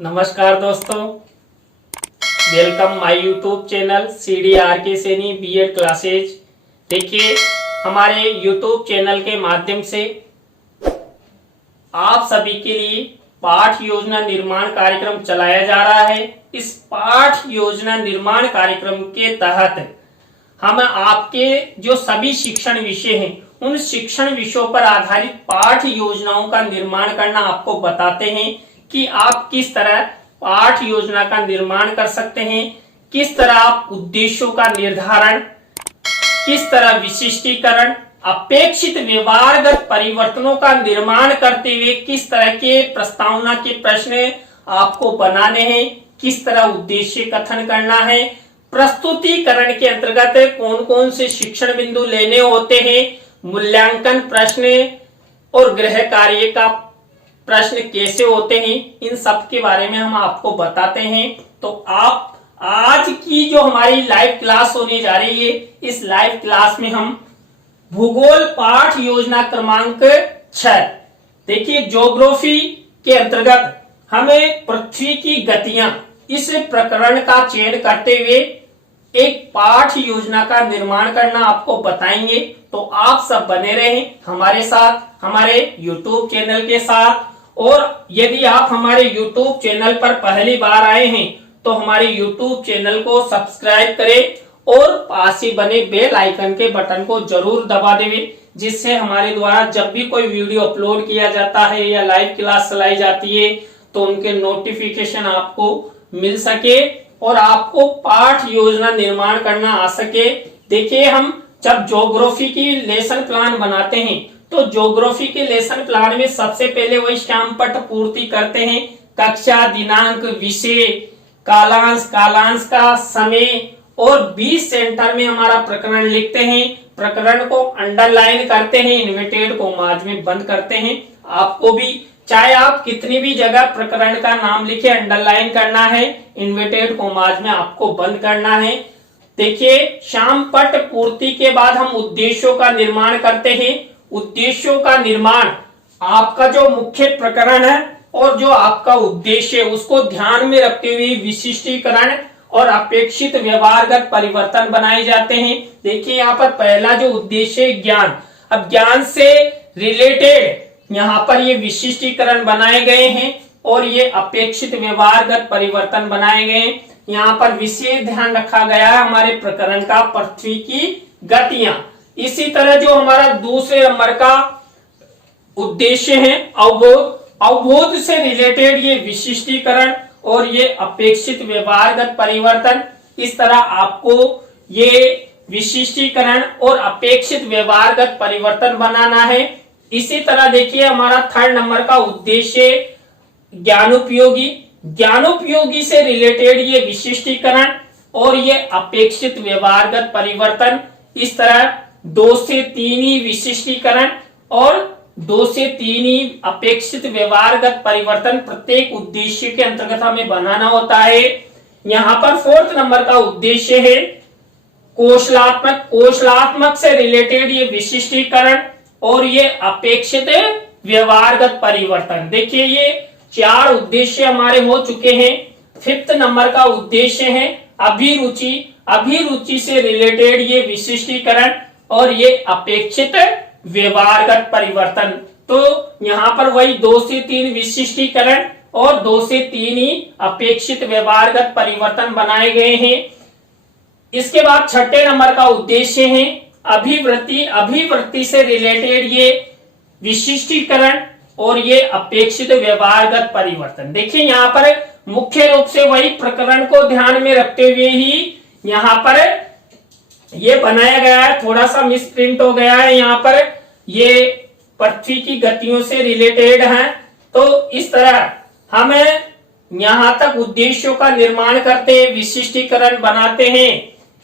नमस्कार दोस्तों, welcome my YouTube channel CDRK Saini BEd classes. देखिए, हमारे यूट्यूब चैनल के माध्यम से आप सभी के लिए पाठ योजना निर्माण कार्यक्रम चलाया जा रहा है। इस पाठ योजना निर्माण कार्यक्रम के तहत हम आपके जो सभी शिक्षण विषय हैं उन शिक्षण विषयों पर आधारित पाठ योजनाओं का निर्माण करना आपको बताते हैं कि आप किस तरह पाठ योजना का निर्माण कर सकते हैं, किस तरह आप उद्देश्यों का निर्धारण, किस तरह विशिष्टीकरण, अपेक्षित व्यवहारगत परिवर्तनों का निर्माण करते हुए किस तरह के प्रस्तावना के प्रश्न आपको बनाने हैं, किस तरह उद्देश्य कथन करना है, प्रस्तुतिकरण के अंतर्गत कौन कौन से शिक्षण बिंदु लेने होते हैं, मूल्यांकन प्रश्न और गृह कार्य का प्रश्न कैसे होते हैं, इन सब के बारे में हम आपको बताते हैं। तो आप आज की जो हमारी लाइव क्लास होने जा रही है, इस लाइव क्लास में हम भूगोल पाठ योजना क्रमांक 6 देखिए, ज्योग्राफी के अंतर्गत हमें पृथ्वी की गतियां इस प्रकरण का चयन करते हुए एक पाठ योजना का निर्माण करना आपको बताएंगे। तो आप सब बने रहें हमारे साथ, हमारे YouTube चैनल के साथ। और यदि आप हमारे YouTube चैनल पर पहली बार आए हैं तो हमारे YouTube चैनल को सब्सक्राइब करें और पास ही बने बेल आइकन के बटन को जरूर दबा दें, जिससे हमारे द्वारा जब भी कोई वीडियो अपलोड किया जाता है या लाइव क्लास चलाई जाती है तो उनके नोटिफिकेशन आपको मिल सके और आपको पाठ योजना निर्माण करना आ सके। देखिए, हम जब ज्योग्राफी की लेसन प्लान बनाते हैं तो ज्योग्राफी के लेसन प्लान में सबसे पहले वही श्यामपट्ट पूर्ति करते हैं, कक्षा, दिनांक, विषय, कालांश, कालांश का समय और 20 सेंटर में हमारा प्रकरण लिखते हैं। प्रकरण को अंडरलाइन करते हैं, इन्वर्टेड कॉमाज में बंद करते हैं। आपको भी चाहे आप कितनी भी जगह प्रकरण का नाम लिखे, अंडरलाइन करना है, इन्वर्टेड कॉमाज में आपको बंद करना है। देखिए, श्यामपट्ट पूर्ति के बाद हम उद्देश्यों का निर्माण करते हैं। उद्देश्यों का निर्माण आपका जो मुख्य प्रकरण है और जो आपका उद्देश्य है उसको ध्यान में रखते हुए विशिष्टीकरण और अपेक्षित व्यवहारगत परिवर्तन बनाए जाते हैं। देखिए, यहाँ पर पहला जो उद्देश्य है ज्ञान, अब ज्ञान से रिलेटेड यहाँ पर ये विशिष्टीकरण बनाए गए हैं और ये अपेक्षित व्यवहारगत परिवर्तन बनाए गए हैं। यहाँ पर विशेष ध्यान रखा गया है हमारे प्रकरण का पृथ्वी की गतियां। इसी तरह जो हमारा दूसरे नंबर का उद्देश्य है अवबोध, अवबोध से रिलेटेड ये विशिष्टीकरण और ये अपेक्षित व्यवहारगत परिवर्तन। इस तरह आपको ये विशिष्टीकरण और अपेक्षित व्यवहारगत परिवर्तन बनाना है। इसी तरह देखिए, हमारा थर्ड नंबर का उद्देश्य ज्ञानोपयोगी, ज्ञानोपयोगी से रिलेटेड ये विशिष्टीकरण और ये अपेक्षित व्यवहारगत परिवर्तन। इस तरह 2 से 3 ही विशिष्टीकरण और 2 से 3 ही अपेक्षित व्यवहारगत परिवर्तन प्रत्येक उद्देश्य के अंतर्गत हमें बनाना होता है। यहाँ पर फोर्थ नंबर का उद्देश्य है कौशलात्मक, कौशलात्मक से रिलेटेड ये विशिष्टीकरण और ये अपेक्षित व्यवहारगत परिवर्तन। देखिए, ये 4 उद्देश्य हमारे हो चुके हैं। फिफ्थ नंबर का उद्देश्य है अभिरुचि, अभिरुचि से रिलेटेड ये विशिष्टीकरण और ये अपेक्षित व्यवहारगत परिवर्तन। तो यहाँ पर वही 2 से 3 विशिष्टीकरण और 2 से 3 ही अपेक्षित व्यवहारगत परिवर्तन बनाए गए हैं। इसके बाद छठे नंबर का उद्देश्य है अभिवृत्ति, अभिवृत्ति से रिलेटेड ये विशिष्टीकरण और ये अपेक्षित व्यवहारगत परिवर्तन। देखिए, यहाँ पर मुख्य रूप से वही प्रकरण को ध्यान में रखते हुए ही यहाँ पर ये बनाया गया है। थोड़ा सा मिसप्रिंट हो गया है, यहाँ पर ये पृथ्वी की गतियों से रिलेटेड है। तो इस तरह हमें यहाँ तक उद्देश्यों का निर्माण करते हैं, विशिष्टीकरण बनाते हैं।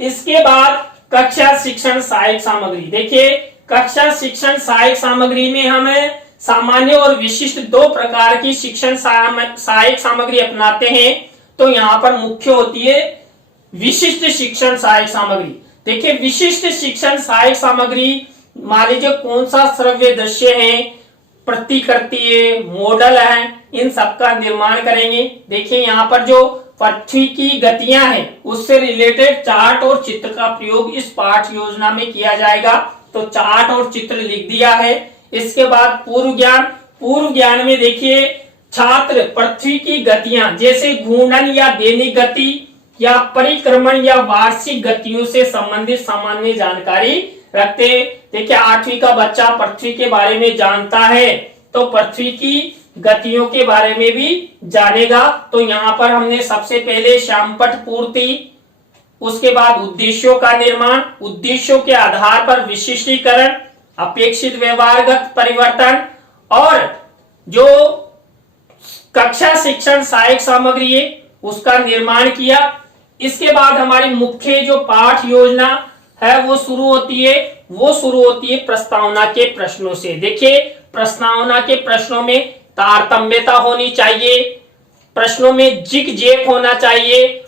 इसके बाद कक्षा शिक्षण सहायक सामग्री। देखिए, कक्षा शिक्षण सहायक सामग्री में हमें सामान्य और विशिष्ट 2 प्रकार की शिक्षण सहायक सामग्री अपनाते हैं। तो यहाँ पर मुख्य होती है विशिष्ट शिक्षण सहायक सामग्री। देखिए, विशिष्ट शिक्षण सहायक सामग्री मान लीजिए कौन सा श्रव्य दृश्य है, प्रतिकृति है, मॉडल है, इन सबका निर्माण करेंगे। देखिए यहाँ पर जो पृथ्वी की गतियां हैं उससे रिलेटेड चार्ट और चित्र का प्रयोग इस पाठ योजना में किया जाएगा। तो चार्ट और चित्र लिख दिया है। इसके बाद पूर्व ज्ञान में देखिए छात्र पृथ्वी की गतियां जैसे घूर्णन या दैनिक गति या परिक्रमण या वार्षिक गतियों से संबंधित सामान्य जानकारी रखते हैं। देखिए 8वीं का बच्चा पृथ्वी के बारे में जानता है तो पृथ्वी की गतियों के बारे में भी जानेगा। तो यहाँ पर हमने सबसे पहले श्यामपट्ट पूर्ति, उसके बाद उद्देश्यों का निर्माण, उद्देश्यों के आधार पर विशिष्टीकरण, अपेक्षित व्यवहारगत परिवर्तन और जो कक्षा शिक्षण सहायक सामग्री है उसका निर्माण किया। इसके बाद हमारी मुख्य जो पाठ योजना है वो शुरू होती है प्रस्तावना के प्रश्नों से। देखिए प्रस्तावना के प्रश्नों में तारतम्यता होनी चाहिए, प्रश्नों में जिग जैक होना चाहिए,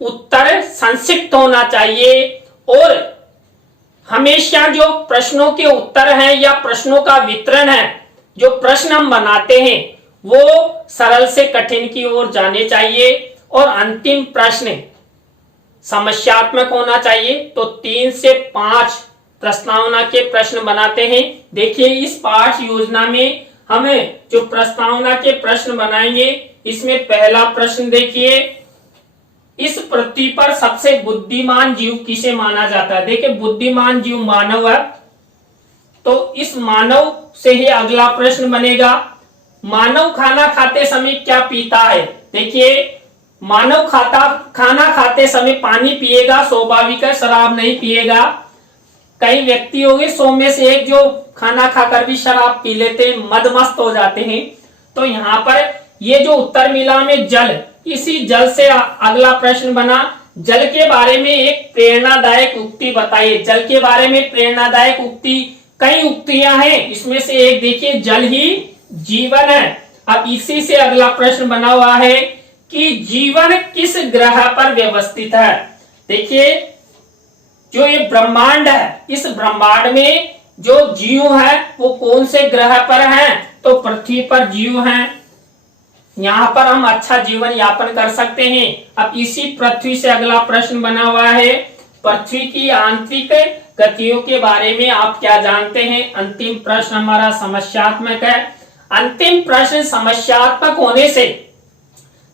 उत्तर संक्षिप्त होना चाहिए और हमेशा जो प्रश्नों के उत्तर हैं या प्रश्नों का वितरण है, जो प्रश्न हम बनाते हैं वो सरल से कठिन की ओर जाने चाहिए और अंतिम प्रश्न समस्यात्मक होना चाहिए। तो 3 से 5 प्रस्तावना के प्रश्न बनाते हैं। देखिए इस पाठ योजना में हमें जो प्रस्तावना के प्रश्न बनाएंगे, इसमें पहला प्रश्न देखिए, इस पृथ्वी पर सबसे बुद्धिमान जीव किसे माना जाता है? देखिए बुद्धिमान जीव मानव है, तो इस मानव से ही अगला प्रश्न बनेगा, मानव खाना खाते समय क्या पीता है? देखिए मानव खाना खाते समय पानी पिएगा, स्वाभाविक है, शराब नहीं पिएगा। कई व्यक्ति होंगे 100 में से एक जो खाना खाकर भी शराब पी लेते हैं, मदमस्त हो जाते हैं। तो यहाँ पर ये जो उत्तर मिला हमें जल, इसी जल से अगला प्रश्न बना, जल के बारे में एक प्रेरणादायक उक्ति बताइए। जल के बारे में प्रेरणादायक उक्ति, कई उक्तियां हैं, इसमें से एक देखिए जल ही जीवन है। अब इसी से अगला प्रश्न बना हुआ है कि जीवन किस ग्रह पर व्यवस्थित है? देखिए जो ये ब्रह्मांड है, इस ब्रह्मांड में जो जीव है वो कौन से ग्रह पर हैं? तो पृथ्वी पर जीव हैं, यहाँ पर हम अच्छा जीवन यापन कर सकते हैं। अब इसी पृथ्वी से अगला प्रश्न बना हुआ है, पृथ्वी की आंतरिक गतियों के बारे में आप क्या जानते हैं? अंतिम प्रश्न हमारा समस्यात्मक है। अंतिम प्रश्न समस्यात्मक होने से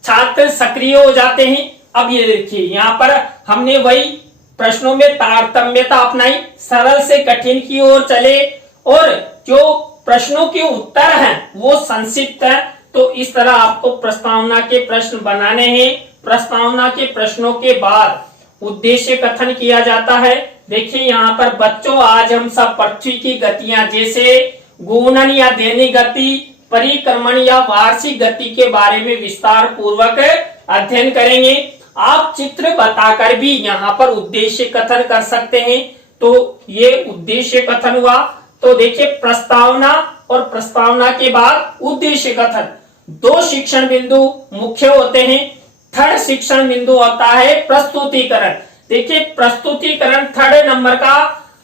छात्र सक्रिय हो जाते हैं। अब ये देखिए यहाँ पर हमने वही प्रश्नों में तारतम्यता अपनाई, सरल से कठिन की ओर चले और जो प्रश्नों के उत्तर हैं वो संक्षिप्त है। तो इस तरह आपको प्रस्तावना के प्रश्न बनाने हैं। प्रस्तावना के प्रश्नों के बाद उद्देश्य कथन किया जाता है। देखिए यहाँ पर बच्चों, आज हम सब पृथ्वी की गतियां जैसे घूर्णन या दैनिक गति, परिक्रमण या वार्षिक गति के बारे में विस्तार पूर्वक अध्ययन करेंगे। आप चित्र बताकर भी यहाँ पर उद्देश्य कथन कर सकते हैं। तो ये उद्देश्य कथन हुआ। तो देखिए प्रस्तावना और प्रस्तावना के बाद उद्देश्य कथन, 2 शिक्षण बिंदु मुख्य होते हैं। थर्ड शिक्षण बिंदु होता है प्रस्तुतिकरण। देखिए प्रस्तुतिकरण 3rd नंबर का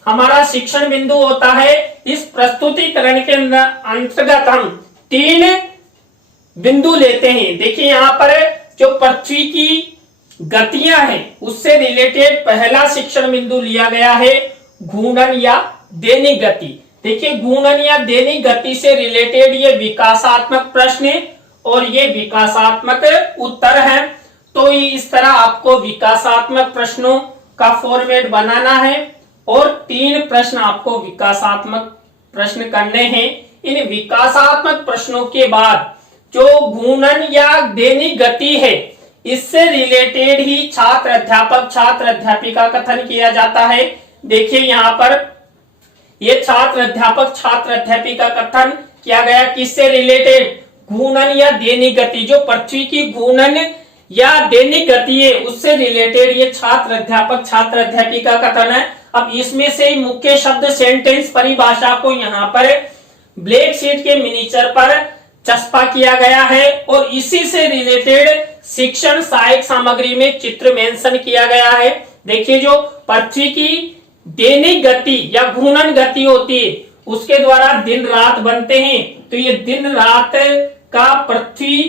हमारा शिक्षण बिंदु होता है। इस प्रस्तुतिकरण के अंतर्गत हम 3 बिंदु लेते हैं। देखिए यहाँ पर जो पृथ्वी की गतियां हैं उससे रिलेटेड पहला शिक्षण बिंदु लिया गया है घूर्णन या दैनिक गति। देखिए घूर्णन या दैनिक गति से रिलेटेड ये विकासात्मक प्रश्न और ये विकासात्मक उत्तर है। तो इस तरह आपको विकासात्मक प्रश्नों का फॉर्मेट बनाना है और 3 प्रश्न आपको विकासात्मक प्रश्न करने हैं। इन विकासात्मक प्रश्नों के बाद जो घूर्णन या दैनिक गति है इससे रिलेटेड ही छात्र अध्यापक छात्र अध्यापिका कथन किया जाता है। देखिए यहाँ पर ये छात्र अध्यापक छात्र अध्यापिका कथन किया गया किससे रिलेटेड? घूर्णन या दैनिक गति, जो पृथ्वी की घूर्णन या दैनिक गति है उससे रिलेटेड ये छात्र अध्यापक छात्र अध्यापिका कथन है। अब इसमें से मुख्य शब्द सेंटेंस परिभाषा को यहाँ पर ब्लैक शीट के मिनीचर पर चस्पा किया गया है और इसी से रिलेटेड शिक्षण सहायक सामग्री में चित्र मेंशन किया गया है। देखिए जो पृथ्वी की दैनिक गति या घूर्णन गति होती है उसके द्वारा दिन रात बनते हैं। तो ये दिन रात का पृथ्वी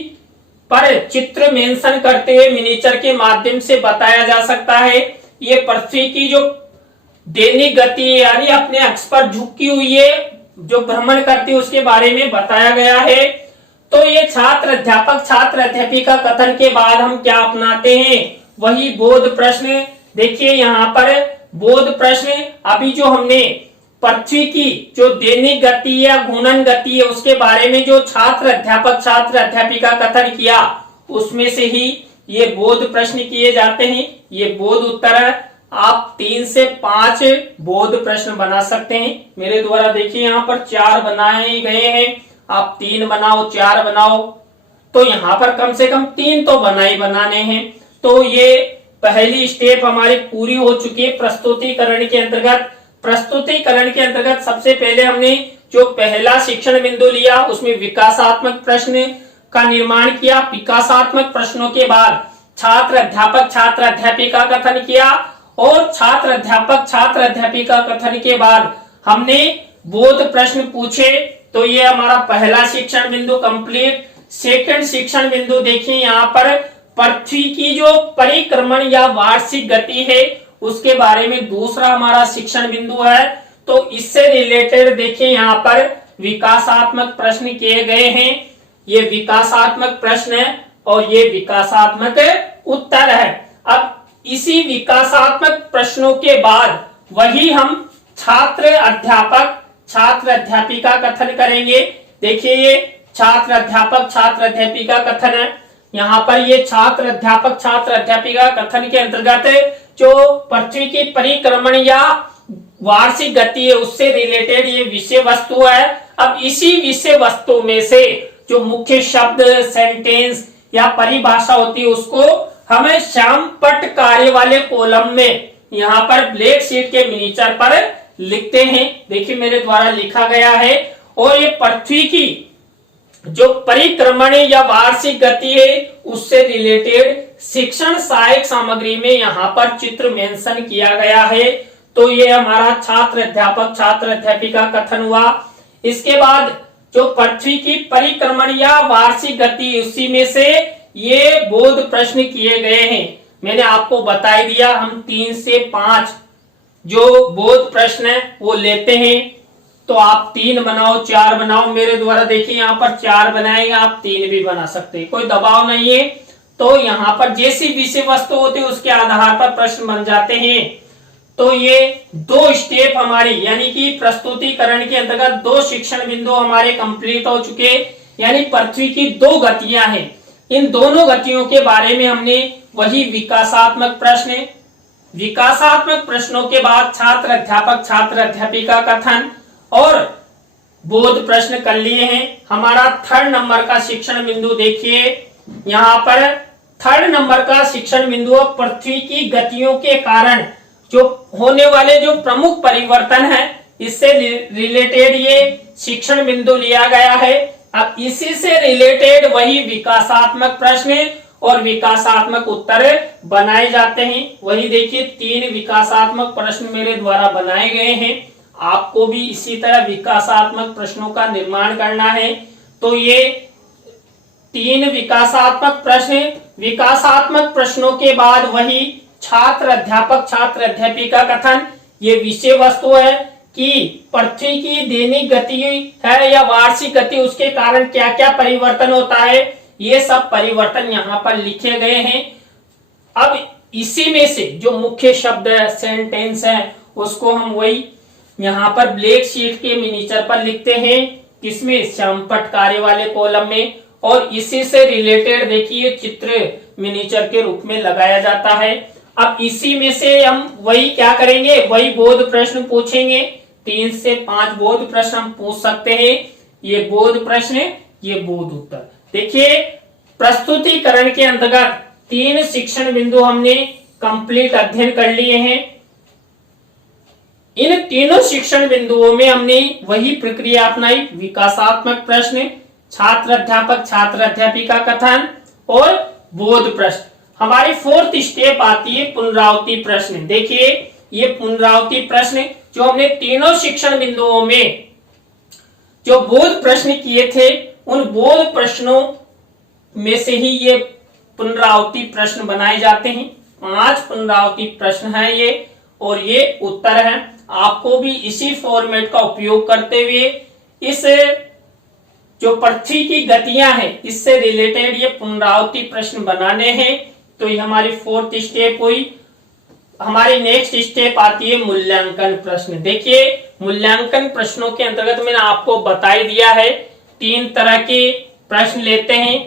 पर चित्र मेंशन करते हुए मिनिएचर के माध्यम से बताया जा सकता है। ये पृथ्वी की जो दैनिक गति है यानी अपने अक्ष पर झुकी हुई है, जो भ्रमण करती है, उसके बारे में बताया गया है। तो ये छात्र अध्यापक छात्र अध्यापिका कथन के बाद हम क्या अपनाते हैं, वही बोध प्रश्न। देखिए यहाँ पर बोध प्रश्न, अभी जो हमने पृथ्वी की जो दैनिक गति या घूर्णन गति है उसके बारे में जो छात्र अध्यापक छात्र अध्यापिका कथन किया, उसमें से ही ये बोध प्रश्न किए जाते हैं। ये बोध उत्तर है। आप 3 से 5 बोध प्रश्न बना सकते हैं। मेरे द्वारा देखिए यहाँ पर 4 बनाए गए हैं, आप 3 बनाओ 4 बनाओ, तो यहाँ पर कम से कम 3 तो बनाने हैं। तो ये पहली स्टेप हमारी पूरी हो चुकी है प्रस्तुतिकरण के अंतर्गत। प्रस्तुतिकरण के अंतर्गत सबसे पहले हमने जो पहला शिक्षण बिंदु लिया उसमें विकासात्मक प्रश्न का निर्माण किया। विकासात्मक प्रश्नों के बाद छात्र अध्यापक छात्र अध्यापिका कथन किया और छात्र अध्यापक छात्र अध्यापिका कथन के बाद हमने बोध प्रश्न पूछे। तो ये हमारा पहला शिक्षण बिंदु कंप्लीट। सेकंड शिक्षण बिंदु देखिए यहाँ पर पृथ्वी की जो परिक्रमण या वार्षिक गति है उसके बारे में दूसरा हमारा शिक्षण बिंदु है। तो इससे रिलेटेड देखिए यहाँ पर विकासात्मक प्रश्न किए गए हैं। ये विकासात्मक प्रश्न है और ये विकासात्मक उत्तर है। अब इसी विकासात्मक प्रश्नों के बाद वही हम छात्र अध्यापक छात्र अध्यापिका कथन करेंगे। देखिए ये छात्र अध्यापक छात्र अध्यापिका कथन है। यहाँ पर ये छात्र अध्यापक छात्र अध्यापिका कथन के अंतर्गत जो पृथ्वी की परिक्रमण या वार्षिक गति है उससे रिलेटेड ये विषय वस्तु है। अब इसी विषय वस्तु में से जो मुख्य शब्द सेंटेंस या परिभाषा होती है उसको हमें श्यामपट्ट कार्य वाले कॉलम में यहाँ पर ब्लैक शीट के मिनीचर पर लिखते हैं। देखिए मेरे द्वारा लिखा गया है। और ये पृथ्वी की जो परिक्रमण या वार्षिक गति है उससे रिलेटेड शिक्षण सहायक सामग्री में यहाँ पर चित्र मेंशन किया गया है। तो ये हमारा छात्र अध्यापक छात्र अध्यापिका कथन हुआ। इसके बाद जो पृथ्वी की परिक्रमण या वार्षिक गति उसी में से ये बोध प्रश्न किए गए हैं। मैंने आपको बता ही दिया हम 3 से 5 जो बोध प्रश्न है वो लेते हैं। तो आप 3 बनाओ 4 बनाओ। मेरे द्वारा देखिए यहाँ पर 4 बनाएंगे, आप 3 भी बना सकते हैं, कोई दबाव नहीं है। तो यहाँ पर जैसी विषय वस्तु होती है उसके आधार पर प्रश्न बन जाते हैं। तो ये 2 स्टेप हमारी यानी कि प्रस्तुतिकरण के अंतर्गत 2 शिक्षण बिंदु हमारे कंप्लीट हो चुके। यानी पृथ्वी की 2 गतियां हैं। इन दोनों गतियों के बारे में हमने वही विकासात्मक प्रश्न, विकासात्मक प्रश्नों के बाद छात्र अध्यापक छात्र अध्यापिका कथन और बोध प्रश्न कर लिए हैं। हमारा 3rd नंबर का शिक्षण बिंदु देखिए यहाँ पर 3rd नंबर का शिक्षण बिंदु पृथ्वी की गतियों के कारण जो होने वाले जो प्रमुख परिवर्तन है इससे रिलेटेड ये शिक्षण बिंदु लिया गया है। अब इसी से रिलेटेड वही विकासात्मक प्रश्न और विकासात्मक उत्तर बनाए जाते हैं। वही देखिए 3 विकासात्मक प्रश्न मेरे द्वारा बनाए गए हैं। आपको भी इसी तरह विकासात्मक प्रश्नों का निर्माण करना है। तो ये 3 विकासात्मक प्रश्न, विकासात्मक प्रश्नों के बाद वही छात्र अध्यापक छात्र अध्यापिका कथन। ये विषय वस्तु है कि पृथ्वी की दैनिक गति है या वार्षिक गति उसके कारण क्या क्या परिवर्तन होता है, ये सब परिवर्तन यहाँ पर लिखे गए हैं। अब इसी में से जो मुख्य शब्द है सेंटेंस है उसको हम वही यहाँ पर ब्लैक शीट के मिनीचर पर लिखते हैं, किसमें श्यामपट्ट कार्य वाले कॉलम में। और इसी से रिलेटेड देखिए चित्र मिनीचर के रूप में लगाया जाता है। अब इसी में से हम वही क्या करेंगे, वही बोध प्रश्न पूछेंगे। 3 से 5 बोध प्रश्न हम पूछ सकते हैं। ये बोध प्रश्न, ये बोध उत्तर। देखिए प्रस्तुतिकरण के अंतर्गत 3 शिक्षण बिंदु हमने कंप्लीट अध्ययन कर लिए हैं। इन तीनों शिक्षण बिंदुओं में हमने वही प्रक्रिया अपनाई, विकासात्मक प्रश्न, छात्र अध्यापक छात्र अध्यापिका कथन और बोध प्रश्न। हमारी 4th स्टेप आती है पुनरावृत्ति प्रश्न। देखिए ये पुनरावृत्ति प्रश्न जो हमने तीनों शिक्षण बिंदुओं में जो बोध प्रश्न किए थे उन बोध प्रश्नों में से ही ये पुनरावृत्ति प्रश्न बनाए जाते हैं। 5 पुनरावृत्ति प्रश्न है ये, और ये उत्तर है। आपको भी इसी फॉर्मेट का उपयोग करते हुए इस जो पृथ्वी की गतियां हैं इससे रिलेटेड ये पुनरावृत्ति प्रश्न बनाने हैं। तो ये हमारी 4th स्टेप हुई। हमारी नेक्स्ट स्टेप आती है मूल्यांकन प्रश्न। देखिए, मूल्यांकन प्रश्नों के अंतर्गत मैंने आपको बता ही दिया है, 3 तरह के प्रश्न लेते हैं।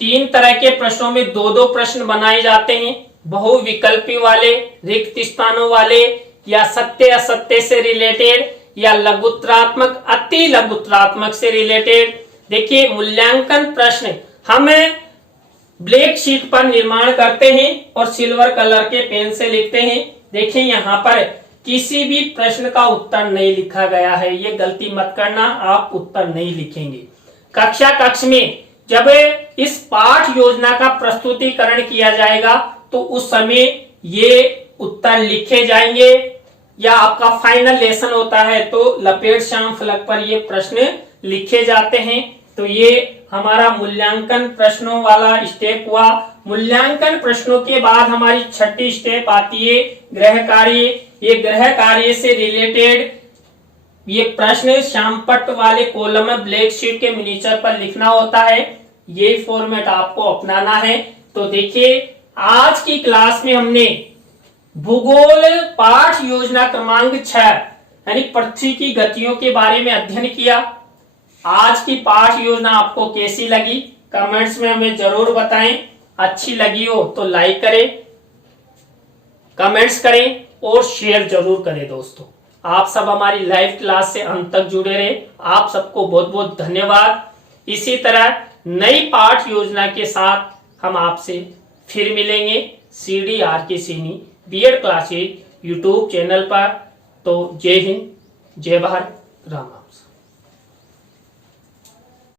3 तरह के प्रश्नों में 2-2 प्रश्न बनाए जाते हैं, बहुविकल्पी वाले, रिक्त स्थानों वाले, या सत्य असत्य से रिलेटेड, या लघुत्तरात्मक अति लघुत्तरात्मक से रिलेटेड। देखिए, मूल्यांकन प्रश्न हमें ब्लैक शीट पर निर्माण करते हैं और सिल्वर कलर के पेन से लिखते हैं। देखिए, यहाँ पर किसी भी प्रश्न का उत्तर नहीं लिखा गया है, ये गलती मत करना, आप उत्तर नहीं लिखेंगे। कक्षा कक्ष में जब इस पाठ योजना का प्रस्तुतिकरण किया जाएगा तो उस समय ये उत्तर लिखे जाएंगे, या आपका फाइनल लेसन होता है तो लपेट श्याम फलक पर ये प्रश्न लिखे जाते हैं। तो ये हमारा मूल्यांकन प्रश्नों वाला स्टेप हुआ। मूल्यांकन प्रश्नों के बाद हमारी 6ठी स्टेप आती है गृह कार्य। ये गृह कार्य से रिलेटेड ये प्रश्न श्यामपट्ट वाले कॉलम में ब्लैक शीट के मिनीचर पर लिखना होता है। ये फॉर्मेट आपको अपनाना है। तो देखिए, आज की क्लास में हमने भूगोल पाठ योजना क्रमांक 6 यानी पृथ्वी की गतियों के बारे में अध्ययन किया। आज की पाठ योजना आपको कैसी लगी कमेंट्स में हमें जरूर बताएं। अच्छी लगी हो तो लाइक करें, कमेंट्स करें और शेयर जरूर करें। दोस्तों, आप सब हमारी लाइव क्लास से अंत तक जुड़े रहे, आप सबको बहुत बहुत धन्यवाद। इसी तरह नई पाठ योजना के साथ हम आपसे फिर मिलेंगे CDRK Saini BEd classes YouTube channel पर। तो जय हिंद, जय भारत, राम राम।